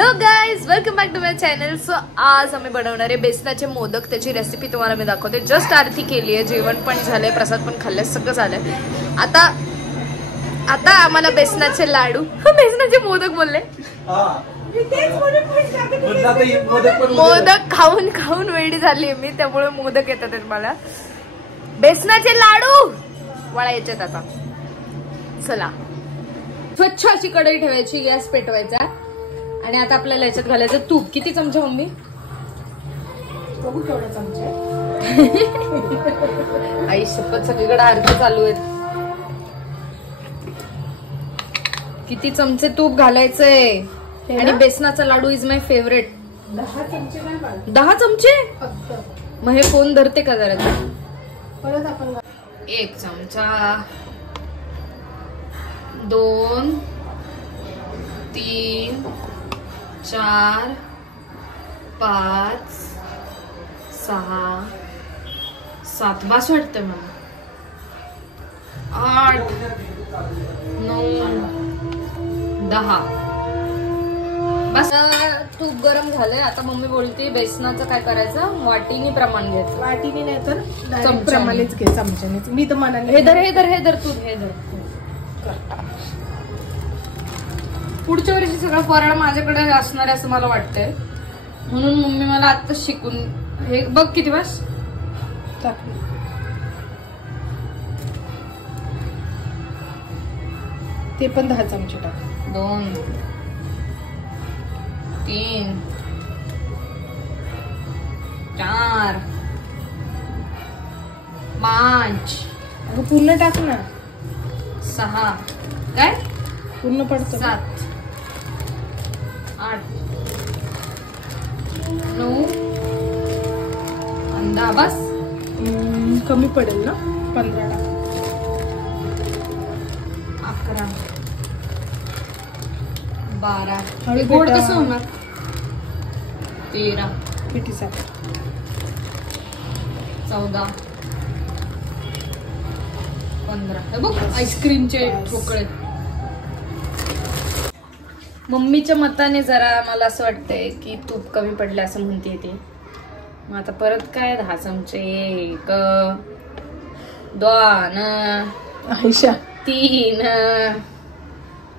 Hello guys, welcome back to my channel. So आज आम्ही बनवणार आहे बेसनाचे मोदक. त्याची रेसिपी तुम्हाला मी दाखवते. जस्ट आरती केली आहे, जेवण पण झालंय, प्रसाद पण खाल्ले, सगळं झालंय. आता आम्हाला बेसनाचे लाडू बेसनाचे मोदक बोलले, मोदक खाऊन खाऊन वेडी झाली मी, त्यामुळे मोदक येतात मला. बेसनाचे लाडू वळायचे आता. चला, स्वच्छ अशी कढई ठेवायची, गॅस पेटवायचा आणि आता आपल्याला याच्यात घालायचं तूप. किती चमचे मम्मी? बघू केवढे चमचे. आई शपथ, सगळीकडे आरती चालू आहे. किती चमचे तूप घालायचंय. आणि बेसनाचा लाडू इज माय फेवरेट. 10 चमचे नाही पाहिजे. 10 चमचे? मग हे फोन धरते का जरा? परत आपण 1 चमचा, 2, 3, 4, 5, 6, 7 बस वाटतं मला. 8, 9, 10 बस. तूप गरम झालंय. आता मम्मी बोलते बेसनाचं काय करायचं, वाटीने प्रमाण घ्यायचं. वाटीने नाही तर प्रमाणेच घे, चमच्यानेच. मी तर मनाने. हे धर तूप, हे धर. पुढच्या वर्षी सगळं फराळ माझ्याकडे असणार आहे असं मला वाटतंय, म्हणून मम्मी मला आता शिकून. हे बघ किती बस टाकली. ते पण 10 चमचे टाक. 2, 3, 4, 5. अगं पूर्ण टाक ना. 6 काय पूर्ण पडतं. 7, 8, 9 आणि 10 बस. कमी पडेल ना. 15 टाक. 11, 12. हळू गोड बेटा. कसं होणार? 13, पिठी साखर. 14, 15. हे बघ आईस्क्रीमचे ठोकळे. मम्मीच्या मताने जरा मला असं वाटतंय की तूप कमी पडले असं म्हणते ती. मग आता परत काय 10 चमचे. 1, 2, आयशा 3,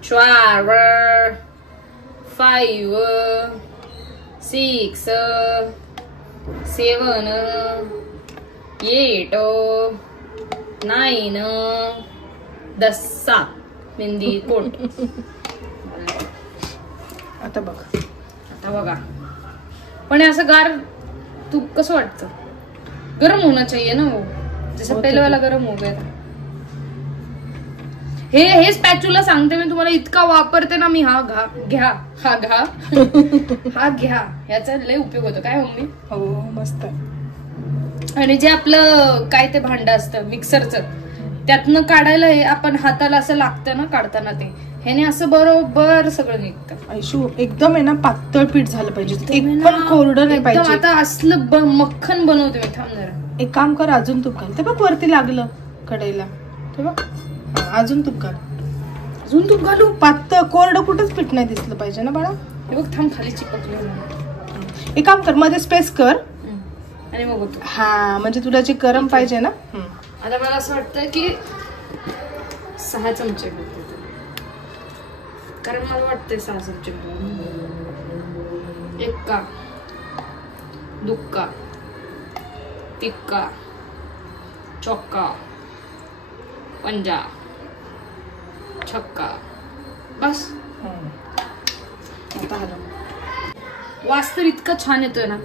4, 5, 6, 7, 8, 9, 10 मेहंदी कोट. आता बघा. पण असं गार तूप कसं वाटतं? गरम होना चाहिए ना वो, जसं पहिले वाला गरम हो गया. हे स्पॅच्युला सांगते मी तुम्हाला, इतका वापरते ना मी. हा घ्या याचा लय उपयोग होतो. काय मम्मी? हो मस्त. आणि जे आपलं काय ते भांडं असतं मिक्सरचं, त्यातनं काढायला हे आपण हाताला असं लागतं ना काढताना, ते ह्याने असं बरोबर सगळं निघतं. आयशू एकदम आहे ना, पातळ पीठ झालं पाहिजे, एक पण कोरडं नाही पाहिजे. आता असलं मक्खन बनवते मी. थांब जरा. एक काम कर, अजून तूप घाल. ते बघ वरती लागलं कढईला. ते बघ, अजून तूप घाल. अजून तूप घालू? पातळ कोरडं कुठंच पीठ नाही दिसलं पाहिजे ना बाळा. हे बघ, थांब, खाली चिपकलं. एक काम कर, मध्ये स्पेस कर आणि मग होतो. हा, म्हणजे तुला जे गरम पाहिजे ना. आता मला असं वाटतं की 6 चमचे, कारण मला वाटतंय 6 चमचे. 1, दुक्का, तिक्का, चौका, पंजा, छक्का. बस. आता आलं. वास तर इतका छान येतोय ना.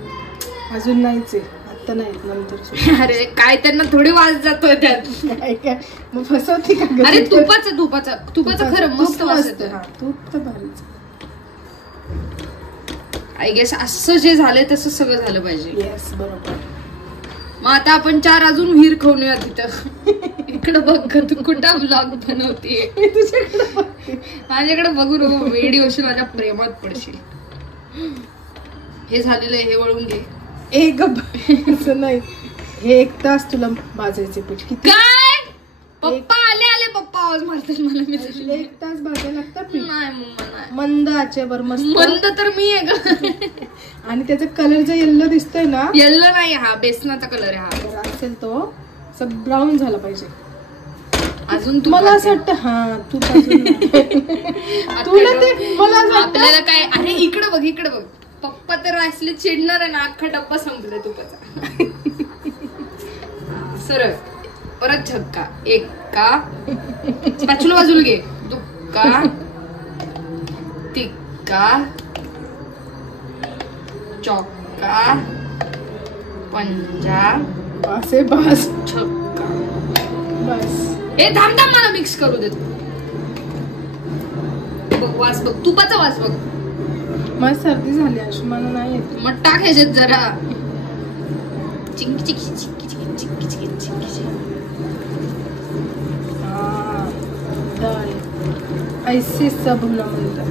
अजून नाहीच आहे, आता नाही, नंतर. अरे काय, त्यांना थोडी वास जातोय त्यात. मग फसवते का? अरे तुपाचं खरं मस्त वास येतोय. तूप तर भारीच. आय गेस असं जे झालंय तसं सगळं झालं पाहिजे. येस, बरोबर. मग आता आपण 4 अजून विहीर खाऊया तिथं. इकडं बघ, तू कुठं ब्लॉग बनवते. माझ्याकडे बघू नको, वेडी होशील, माझ्या प्रेमात पडशील. हे झालेलं आहे, हे वळून घे. एक असं नाही, हे 1 तास तुला भाजायचे पीठ. किती? काय पप्पा आले पप्पा आवाज मारतात मला. मी 1 तास भाजायला लागतं पीठ. नाही मम्मा नाही. मंद आचेवर मस्त. मंद तर मी आहे ग. आणि त्याचा कलर जो येल्लो दिसतोय ना, येल्लो नाही, हा बेसनाचा कलर आहे हा. तर असेल तो ब्राऊन झाला पाहिजे. अजून मला असं वाटतं हा तू तुला ते मला असं वाटतं आपल्याला काय. अरे इकडे बघ इकडे बघ, पप्पा तर असले चिडणार आहे ना, अख्खा डब्बा संपलाय तुपाचा. सरळ परत झक्का. एक्का पाचूला बाजूला घे. दुक्का तिक्का चौका पंजा असे बस छक्का. बस. हे थांब थांब, मला मिक्स करू देत. बघ वास बघ, तुपाचा वास बघ. मला सर्दी झाली अशी, मला नाही येत. मग टाक ह्याच्यात जरा. चिंकी चिंकी चिंकी चिंकी चिंकी चिंकी चिंकी. ऐसे सब ना म्हणतात.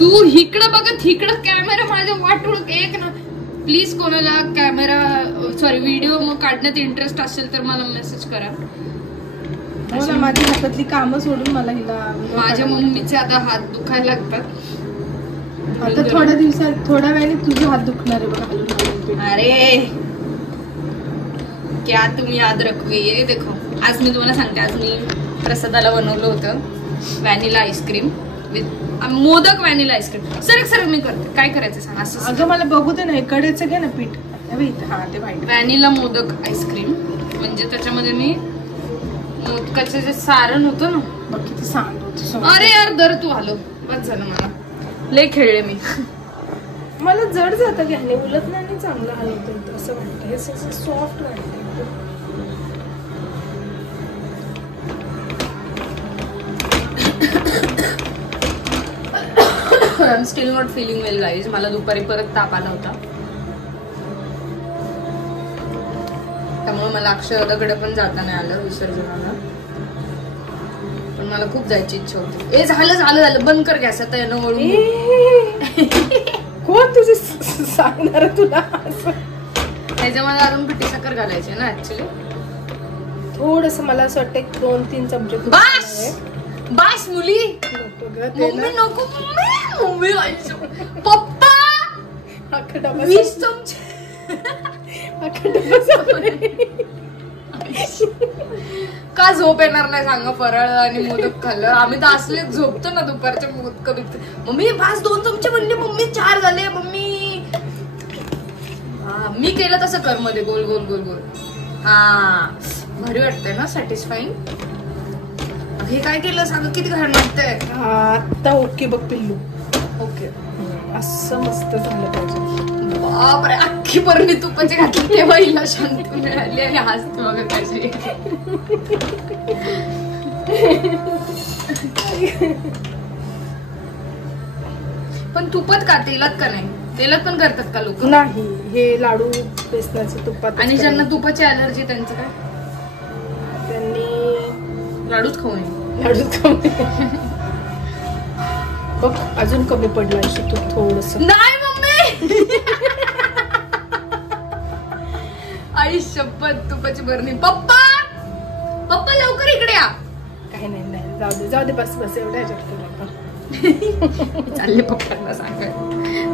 तू इकडं बघत इकडं कॅमेरा माझ्या वाटून एक ना. प्लीज कोणाला कॅमेरा सॉरी व्हिडिओ मग काढण्यात इंटरेस्ट असेल तर मला मेसेज करा. हो ना, माझ्या हातातली कामं सोडून मला हिला. माझ्या मम्मीचे आता हात दुखायला लागतात. आता थोड्या वेळाने तुझे हात दुखणार आहे बघा हलून हलून. अरे क्या तुम्ही याद रखवे. देखो आज मी तुम्हाला सांगते, आज मी प्रसादाला बनवलं होतं vanilla ice cream with modak vanilla ice cream. Sir मी करते. काय करायचं सांग. असं अगं मला बघू दे ना, कडेच घे ना पीठ. हा ते व्हाईट व्हॅनिला मोदक आईस्क्रीम म्हणजे त्याच्यामध्ये मी मोदकाचे जे सारण होतं ना. बघ किती सांग होती. अरे यार दर तू आलो बस झालं. मला लय खेळले मी. मला जड जातं घ्याने, उलट नाही चांगलं हलवतं असं वाटतं. हे सॉफ्ट वाटतं. I'm still not feeling well guys. मला दुपारी परत ताप आला होता, त्यामुळे मला अक्षरकडे पण जाता नाही आलं विसर्जनाला. पण मला खूप जायची इच्छा होती. ए झालं बंद कर गॅस आता. येणं वळून कोण तुझे सांगणार तुला. त्याच्यामध्ये अजून पिठी साखर घालायची ना ऍक्च्युली. थोडस मला असं वाटतं 2-3 चमचे. बास मुली. मम्मी नको. मम्मी पप्पा 20 चमचे. का झोप येणार नाही सांगा. फराळ आणि मोदक खाल्लं आम्ही तर असले झोपतो ना दुपारच्या मोदक बिदक. मम्मी बास 2 चमचे म्हणले. मम्मी 4 झाले. मम्मी मी केलं तसं कर मध्ये गोल गोल गोल गोल. हा भारी वाटतंय ना, सॅटिस्फाईंग. हे काय केलं सांग, किती घाण वाटतंय. आता ओके बघ पिल्लू. ओके असं मस्त झालं पाहिजे. बापरे अख्खी बरणी तुपाची घातली तेव्हा हिला शांती मिळाली. आणि हसते बघा कशी. पण तुपात का तेलात का नाही. तेलात पण करतात का लोक. नाही हे लाडू बेसनाचे तुपात. आणि ज्यांना तुपाची अलर्जी त्यांचं काय. त्यांनी लाडूच खाऊ नये. लाडूच खाऊ नये. बघ अजून कमी पडलं अशी तूप थोडस. नाही मम्मी. आई शपथ तुपाची बरणी. पप्पा लवकर इकडे या. काही नाही जाऊ दे बस एवढ्या ह्याच्यात आपण चालले पप्पांना सांगाय.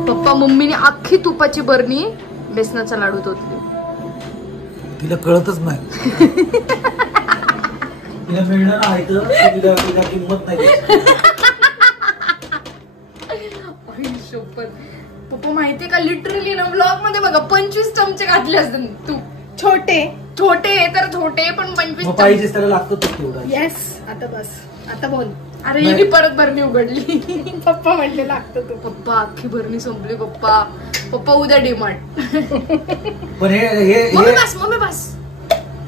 पप्पा मम्मीने अख्खी तुपाची बरणी बेसनाचा लाडू तोतली. तिला कळतच नाही. तिला मिळणार आहे तर तिला किंमत नाही. पप्पा माहितीये का लिटरली ना ब्लॉग मध्ये बघा 25 चमचे घातले असते तू. छोटे तर छोटे पण 25 पाहिजे त्याला लागतो तेवढा. येस आता बस आता बोल. अरे ही परत बरणी उघडली. पप्पा म्हणले लागतं तू. पप्पा अख्खी बरणी संपली. पप्पा उद्या डिमांड. पण हे मम्मी बस.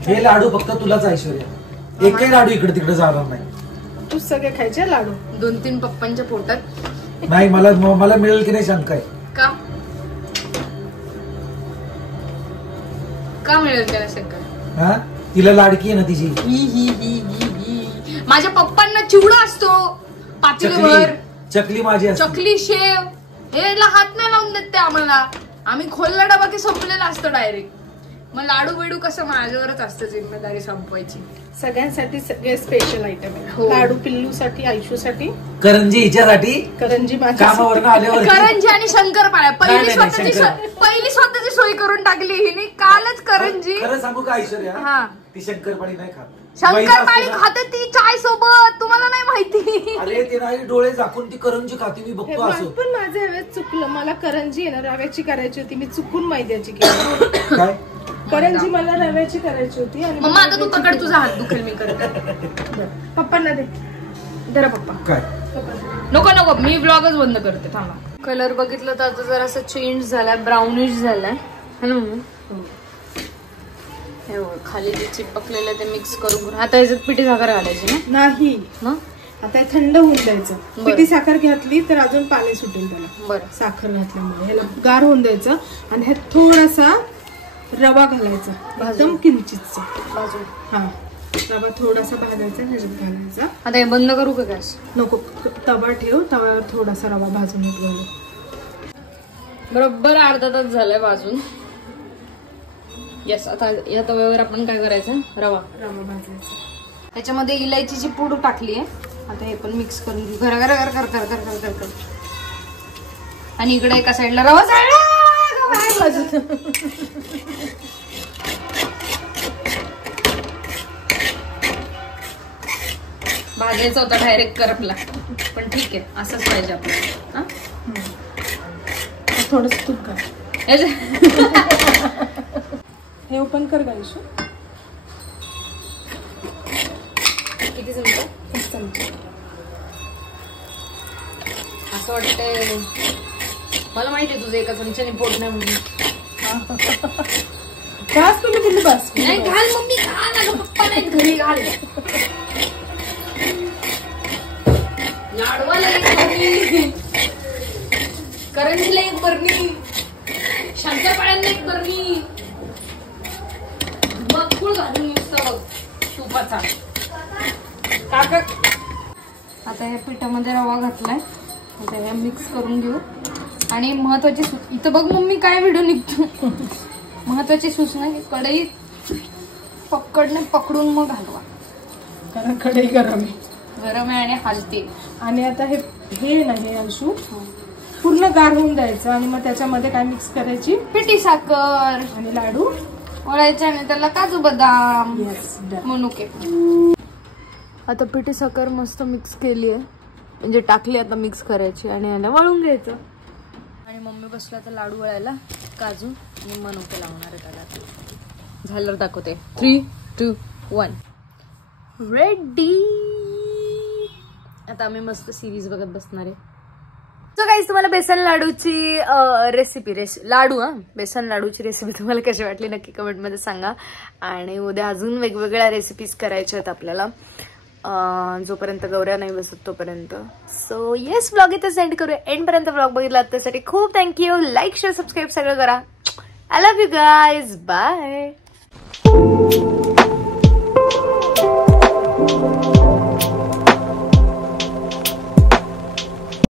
हे लाडू फक्त तुलाच ऐश्वर्या. एकही लाडू इकडे तिकडे जाणार नाही. तू सगळे खायचे लाडू. 2-3 पप्पांच्या पोटात. नाही मला मिळेल की नाही शंका आहे. का मिळेल त्याला शंका. हा तिला लाडकी आहे ना तिची. माझ्या पप्पांना चिवडा असतो पातेलीवर. चकली माझी असते. चकली शेव हेला हात नाही लावून देत ते आम्हाला. आम्ही खोलला डबा की संपलेला असतो डायरेक्ट. मग लाडू बिडू कसं माझ्यावरच असतं जिम्मेदारी संपवायची. सगळ्यांसाठी सगळे स्पेशल आयटम आहे. हो. लाडू पिल्लूसाठी, आयुष्यासाठी, करंजी हिच्यासाठी, करंजी माझ्या, कामावरनं आल्यावर करंजी आणि शंकरपाळ्या नाही, नाही, पहिली स्वतःची सोय करून टाकली हिने कालच. करंजी खरं सांगू का ऐश्वर्या, हा ती शंकरपाळी नाही खात. शंकरपाळी खाते ती चाय सोबत, तुम्हाला नाही माहिती. अरे ते नाही, डोळे झाकून ती करंजी खाते, मी बघतो असं. पण माझं ह्यावेळेस चुकलं. मला करंजी आहे ना रव्याची करायची होती, मी चुकून मैद्याची केली. काय करंजी मला रव्याची करायची होती आणि मम्मा आता तू पकड, तुझा हात दुखेल मी करत. पप्पांना दे. जरा पप्पा. काय नको नको, मी ब्लॉगच बंद करते, थांबा. कलर बघितलं तर आता जरा असं चेंज झालाय, ब्राउनिश झालाय है ना मम्मी. हे बघ, खाली जे चिपकलेलं ते मिक्स करून आता याच्यात पिठी साखर घालायची ना. नाही, मग आता हे थंड होऊन द्यायचं. बरं. पिठी साखर घातली तर अजून पाणी सुटेल त्याला. बरं, साखर घातल्यामुळे ह्याला गार होऊन द्यायचं आणि ह्यात थोडासा रवा घालायचा, एकदम किंचितचा. भाजून. हा, रवा थोडासा भाजायचा, ह्याच्यात घालायचा. आता हे बंद करू का गॅस? नको, तवा ठेव, तव्यावर थोडासा रवा भाजून घेतलेला. बरोबर अर्धा तास झालाय भाजून. येस, आता या तव्यावर आपण काय करायचं, रवा भाजायचा. त्याच्यामध्ये इलायचीची पूड टाकली आहे. आता हे पण मिक्स करून घेऊ. घर घर घर कर कर कर कर कर कर. आणि इकडे एका साईडला रवा जाळला. भाजायचा होता डायरेक्ट करपला, पण ठीक आहे, असंच पाहिजे आपल्याला. थोडस तूप घाल. हे ओपन कर गायशू. किती चमचे? एक चमचा. असं वाटतंय मला माहितीये तुझं एका चमच्याने पोट नाही म्हणून. बस तुम्ही किती बस नाही घाल मम्मी, घाल. अगं पप्पा नाही घरी, घाल. लाडवाला एक बरणी, करंजीला एक बरणी, शंकरपाळ्यांना एक बरणी, मगकुळ घालून नुसतं बघ तुपाचा. काका आता ह्या पिठामध्ये रवा घातलाय. आता हे मिक्स करून घेऊ. आणि महत्वाची इथं बघ मम्मी काय व्हिडिओ निघतो. महत्वाची सूचना की कढईत पकडून मग घालवा, कारण कढई गरम आहे. गरम आहे आणि हलते. आणि आता हे नाही अंशू, पूर्ण गार होऊन द्यायचं आणि मग त्याच्यामध्ये काय मिक्स करायची, पिठी साखर आणि लाडू वळायचे आणि त्याला काजू बदाम मनुके. आता पिठी साखर मस्त मिक्स केली आहे, म्हणजे टाकली. आता मिक्स करायची आणि याला वळून घ्यायचं. आणि मम्मी बसला तर लाडू वळायला, काजू आणि मनुके लावणार आहे त्याला. झाल्यावर दाखवते. 3, 2, 1 रेडी. आता आम्ही मस्त सिरीज बघत बसणार आहे. सो गाईज, तुम्हाला बेसन लाडूची रेसिपी बेसन लाडूची रेसिपी तुम्हाला कशी वाटली नक्की कमेंटमध्ये सांगा. आणि उद्या अजून वेगवेगळ्या रेसिपीज करायच्या आहेत आपल्याला, जोपर्यंत गौऱ्या नाही बसत तोपर्यंत. सो येस, ब्लॉग इथे सेंड करूया. एंडपर्यंत ब्लॉग बघितला त्यासाठी खूप थँक्यू. लाईक, शेअर, सबस्क्राईब सगळं करा. I love you guys. Bye.